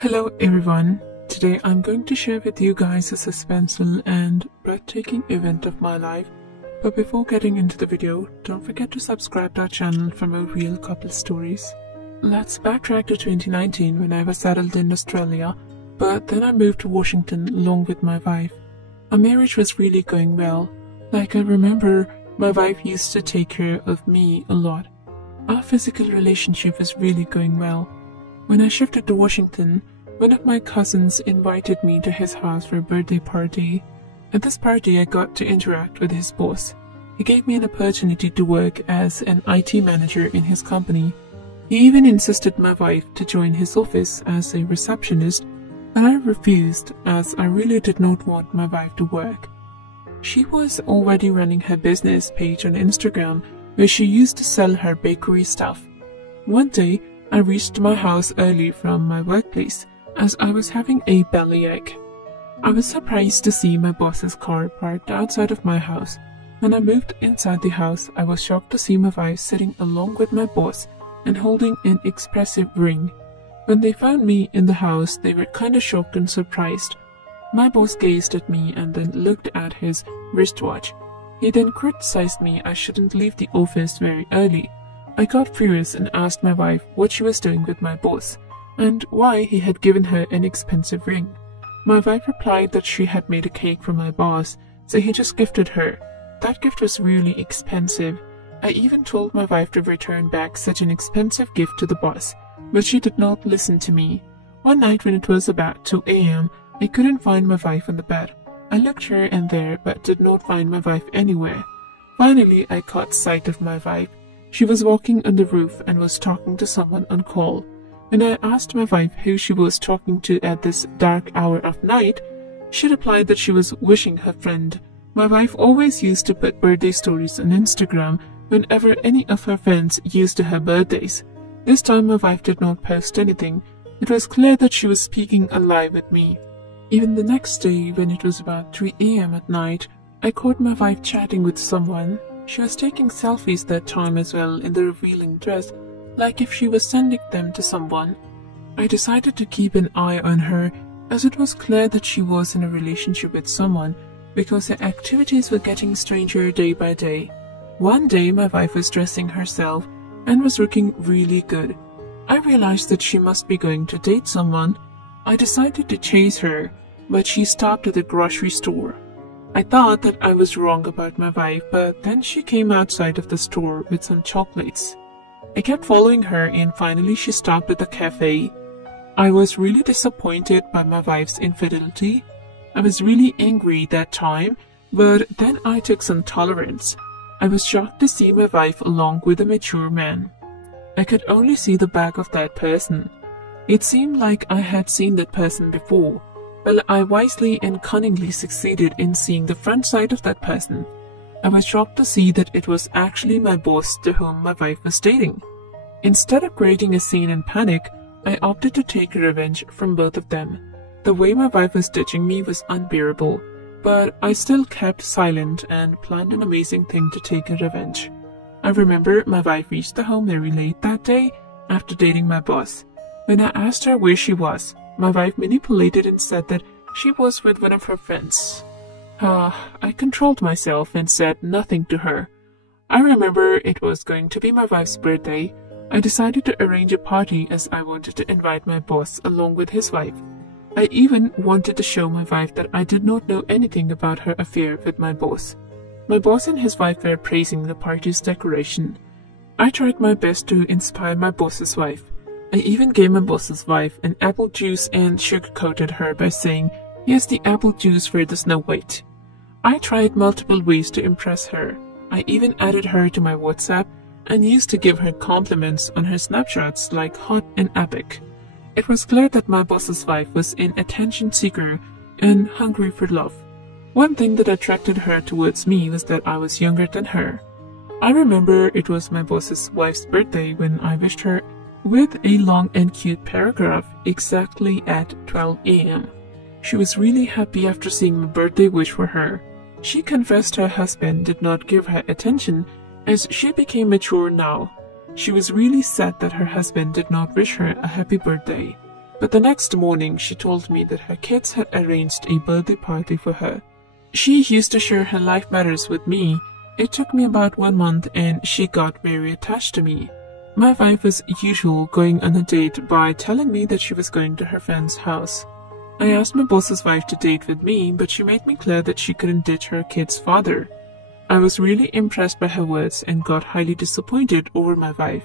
Hello everyone, today I'm going to share with you guys a suspenseful and breathtaking event of my life. But before getting into the video, don't forget to subscribe to our channel for more real couple stories. Let's backtrack to 2019 when I was settled in Australia, but then I moved to Washington along with my wife. Our marriage was really going well. I remember my wife used to take care of me a lot. Our physical relationship was really going well. When I shifted to Washington, one of my cousins invited me to his house for a birthday party. At this party, I got to interact with his boss. He gave me an opportunity to work as an IT manager in his company. He even insisted my wife to join his office as a receptionist, but I refused as I really did not want my wife to work. She was already running her business page on Instagram where she used to sell her bakery stuff. One day, I reached my house early from my workplace as I was having a bellyache. I was surprised to see my boss's car parked outside of my house. When I moved inside the house, I was shocked to see my wife sitting along with my boss and holding an expressive ring. When they found me in the house, they were kinda shocked and surprised. My boss gazed at me and then looked at his wristwatch. He then criticized me I shouldn't leave the office very early. I got furious and asked my wife what she was doing with my boss and why he had given her an expensive ring. My wife replied that she had made a cake for my boss, so he just gifted her. That gift was really expensive. I even told my wife to return back such an expensive gift to the boss, but she did not listen to me. One night when it was about 2 a.m., I couldn't find my wife on the bed. I looked here and there but did not find my wife anywhere. Finally, I caught sight of my wife. She was walking on the roof and was talking to someone on call. When I asked my wife who she was talking to at this dark hour of night, she replied that she was wishing her friend. My wife always used to put birthday stories on Instagram whenever any of her friends used to have birthdays. This time my wife did not post anything. It was clear that she was speaking a lie with me. Even the next day, when it was about 3 a.m. at night, I caught my wife chatting with someone. She was taking selfies that time as well in the revealing dress, like if she was sending them to someone. I decided to keep an eye on her as it was clear that she was in a relationship with someone because her activities were getting stranger day by day. One day my wife was dressing herself and was looking really good. I realized that she must be going to date someone. I decided to chase her, but she stopped at the grocery store. I thought that I was wrong about my wife, but then she came outside of the store with some chocolates. I kept following her and finally she stopped at the cafe. I was really disappointed by my wife's infidelity. I was really angry that time, but then I took some tolerance. I was shocked to see my wife along with a mature man. I could only see the back of that person. It seemed like I had seen that person before. Well, I wisely and cunningly succeeded in seeing the front side of that person. I was shocked to see that it was actually my boss to whom my wife was dating. Instead of creating a scene and panic, I opted to take revenge from both of them. The way my wife was ditching me was unbearable, but I still kept silent and planned an amazing thing to take a revenge. I remember my wife reached the home very late that day after dating my boss. When I asked her where she was, my wife manipulated and said that she was with one of her friends. I controlled myself and said nothing to her. I remember it was going to be my wife's birthday. I decided to arrange a party as I wanted to invite my boss along with his wife. I even wanted to show my wife that I did not know anything about her affair with my boss. My boss and his wife were praising the party's decoration. I tried my best to inspire my boss's wife. I even gave my boss's wife an apple juice and sugar-coated her by saying, "Here's the apple juice for the Snow White." I tried multiple ways to impress her. I even added her to my WhatsApp and used to give her compliments on her snapshots like hot and epic. It was clear that my boss's wife was an attention seeker and hungry for love. One thing that attracted her towards me was that I was younger than her. I remember it was my boss's wife's birthday when I wished her with a long and cute paragraph exactly at 12 a.m. She was really happy after seeing my birthday wish for her. She confessed her husband did not give her attention as she became mature now. She was really sad that her husband did not wish her a happy birthday. But the next morning, she told me that her kids had arranged a birthday party for her. She used to share her life matters with me. It took me about 1 month and she got very attached to me. My wife was usual going on a date by telling me that she was going to her friend's house. I asked my boss's wife to date with me, but she made me clear that she couldn't ditch her kid's father. I was really impressed by her words and got highly disappointed over my wife.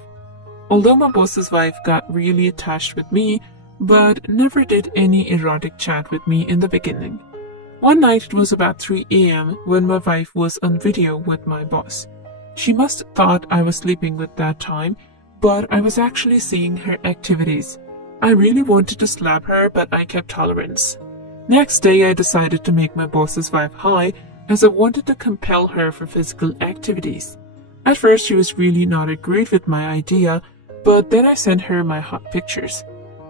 Although my boss's wife got really attached with me, but never did any erotic chat with me in the beginning. One night it was about 3 a.m. when my wife was on video with my boss. She must have thought I was sleeping at that time, but I was actually seeing her activities. I really wanted to slap her, but I kept tolerance. Next day I decided to make my boss's wife high, as I wanted to compel her for physical activities. At first she was really not agreed with my idea, but then I sent her my hot pictures.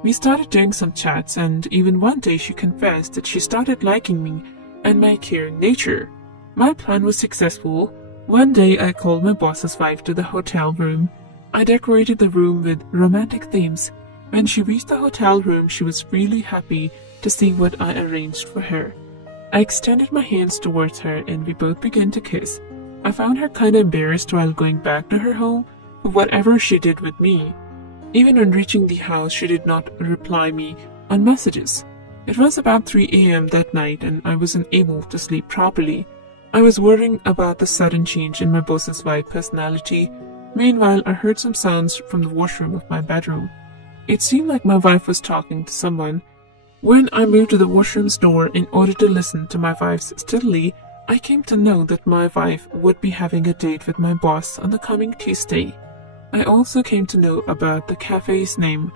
We started doing some chats, and even one day she confessed that she started liking me and my caring nature. My plan was successful. One day I called my boss's wife to the hotel room. I decorated the room with romantic themes. When she reached the hotel room, she was really happy to see what I arranged for her. I extended my hands towards her and we both began to kiss. I found her kind of embarrassed while going back to her home for whatever she did with me. Even when reaching the house, she did not reply me on messages. It was about 3 a.m. that night and I wasn't able to sleep properly. I was worrying about the sudden change in my boss's wife's personality. Meanwhile, I heard some sounds from the washroom of my bedroom. It seemed like my wife was talking to someone. When I moved to the washroom's door in order to listen to my wife's steadily, I came to know that my wife would be having a date with my boss on the coming Tuesday. I also came to know about the cafe's name.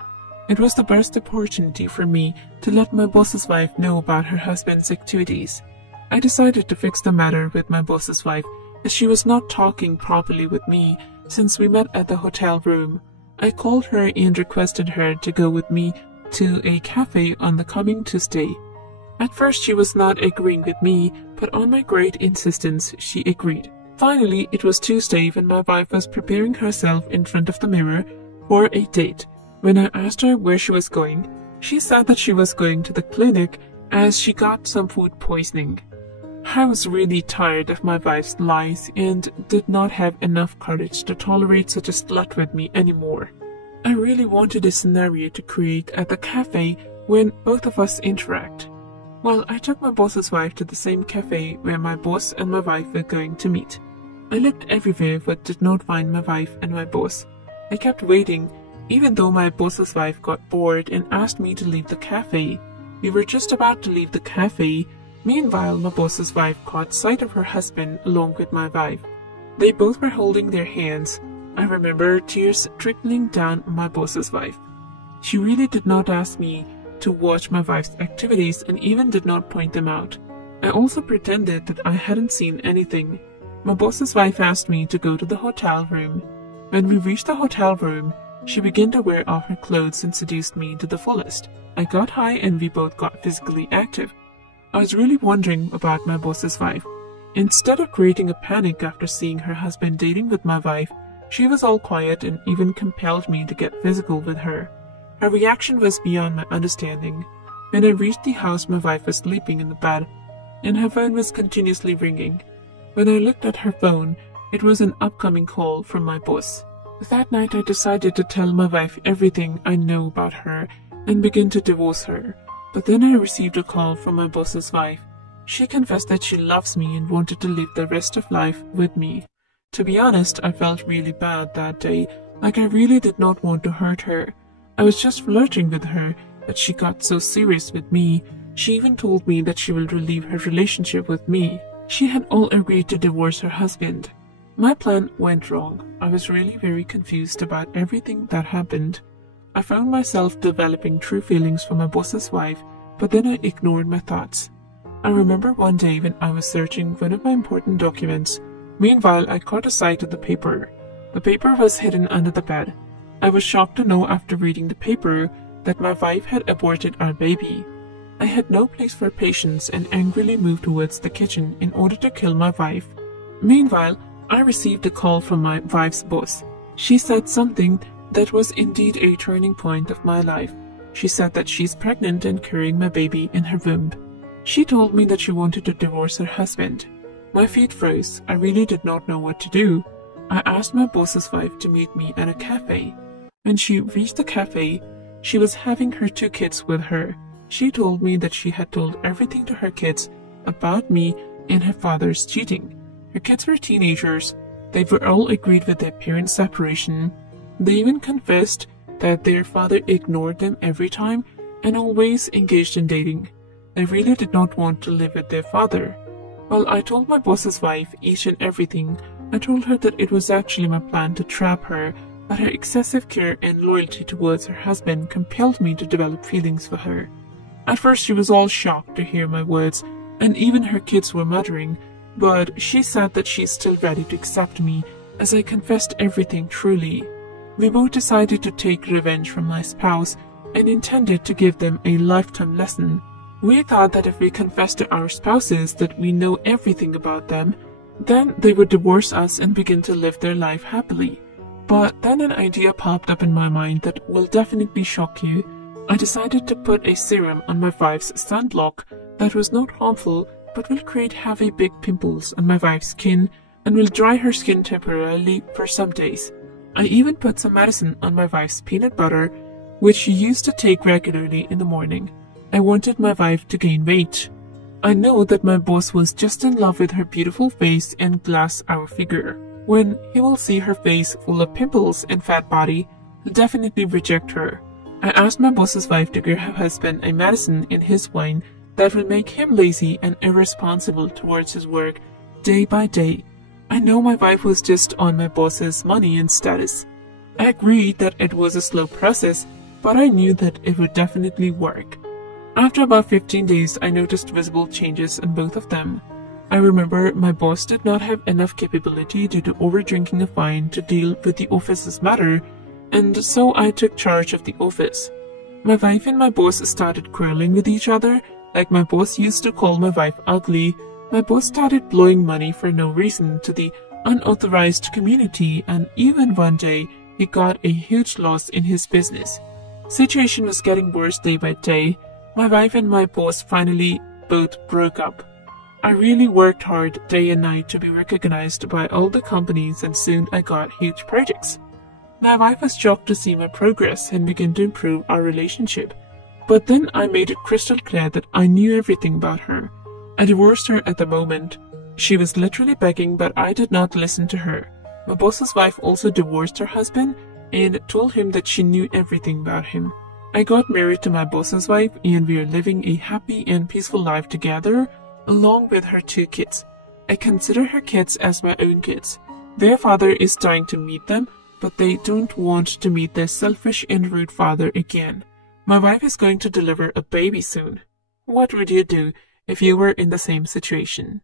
It was the best opportunity for me to let my boss's wife know about her husband's activities. I decided to fix the matter with my boss's wife, as she was not talking properly with me since we met at the hotel room. I called her and requested her to go with me to a cafe on the coming Tuesday. At first she was not agreeing with me, but on my great insistence she agreed. Finally, it was Tuesday when my wife was preparing herself in front of the mirror for a date. When I asked her where she was going, she said that she was going to the clinic as she got some food poisoning. I was really tired of my wife's lies and did not have enough courage to tolerate such a slut with me anymore. I really wanted a scenario to create at the cafe when both of us interact. Well, I took my boss's wife to the same cafe where my boss and my wife were going to meet. I looked everywhere but did not find my wife and my boss. I kept waiting, even though my boss's wife got bored and asked me to leave the cafe. We were just about to leave the cafe. Meanwhile, my boss's wife caught sight of her husband along with my wife. They both were holding their hands. I remember tears trickling down my boss's wife. She really did not ask me to watch my wife's activities and even did not point them out. I also pretended that I hadn't seen anything. My boss's wife asked me to go to the hotel room. When we reached the hotel room, she began to wear off her clothes and seduced me to the fullest. I got high and we both got physically active. I was really wondering about my boss's wife. Instead of creating a panic after seeing her husband dating with my wife, she was all quiet and even compelled me to get physical with her. Her reaction was beyond my understanding. When I reached the house, my wife was sleeping in the bed, and her phone was continuously ringing. When I looked at her phone, it was an upcoming call from my boss. That night I decided to tell my wife everything I know about her and begin to divorce her. But then I received a call from my boss's wife. She confessed that she loves me and wanted to live the rest of life with me. To be honest, I felt really bad that day, like I really did not want to hurt her. I was just flirting with her, but she got so serious with me. She even told me that she will relieve her relationship with me. She had all agreed to divorce her husband. My plan went wrong. I was really very confused about everything that happened. I found myself developing true feelings for my boss's wife, but then I ignored my thoughts. I remember one day when I was searching one of my important documents. Meanwhile, I caught a sight of the paper. The paper was hidden under the bed. I was shocked to know after reading the paper that my wife had aborted our baby. I had no place for patience and angrily moved towards the kitchen in order to kill my wife. Meanwhile, I received a call from my wife's boss. She said something that was indeed a turning point of my life. She said that she's pregnant and carrying my baby in her womb. She told me that she wanted to divorce her husband. My feet froze. I really did not know what to do. I asked my boss's wife to meet me at a cafe. When she reached the cafe, she was having her 2 kids with her. She told me that she had told everything to her kids about me and her father's cheating. Her kids were teenagers. They were all agreed with their parents' separation. They even confessed that their father ignored them every time and always engaged in dating. They really did not want to live with their father. Well, I told my boss's wife each and everything. I told her that it was actually my plan to trap her, but her excessive care and loyalty towards her husband compelled me to develop feelings for her. At first she was all shocked to hear my words, and even her kids were muttering, but she said that she's still ready to accept me as I confessed everything truly. We both decided to take revenge from my spouse and intended to give them a lifetime lesson. We thought that if we confessed to our spouses that we know everything about them, then they would divorce us and begin to live their life happily. But then an idea popped up in my mind that will definitely shock you. I decided to put a serum on my wife's sunblock that was not harmful but will create heavy big pimples on my wife's skin and will dry her skin temporarily for some days. I even put some medicine on my wife's peanut butter, which she used to take regularly in the morning. I wanted my wife to gain weight. I know that my boss was just in love with her beautiful face and glass-hour figure. When he will see her face full of pimples and fat body, he'll definitely reject her. I asked my boss's wife to give her husband a medicine in his wine that will make him lazy and irresponsible towards his work day by day. I know my wife was just on my boss's money and status. I agreed that it was a slow process, but I knew that it would definitely work. After about 15 days, I noticed visible changes in both of them. I remember my boss did not have enough capability due to over-drinking of wine to deal with the office's matter, and so I took charge of the office. My wife and my boss started quarreling with each other. Like my boss used to call my wife ugly, my boss started blowing money for no reason to the unauthorized community, and even one day he got a huge loss in his business. Situation was getting worse day by day. My wife and my boss finally both broke up. I really worked hard day and night to be recognized by all the companies, and soon I got huge projects. My wife was shocked to see my progress and began to improve our relationship. But then I made it crystal clear that I knew everything about her. I divorced her at the moment. She was literally begging, but I did not listen to her. My boss's wife also divorced her husband and told him that she knew everything about him. I got married to my boss's wife and we are living a happy and peaceful life together along with her 2 kids. I consider her kids as my own kids. Their father is trying to meet them, but they don't want to meet their selfish and rude father again. My wife is going to deliver a baby soon. What would you do if you were in the same situation?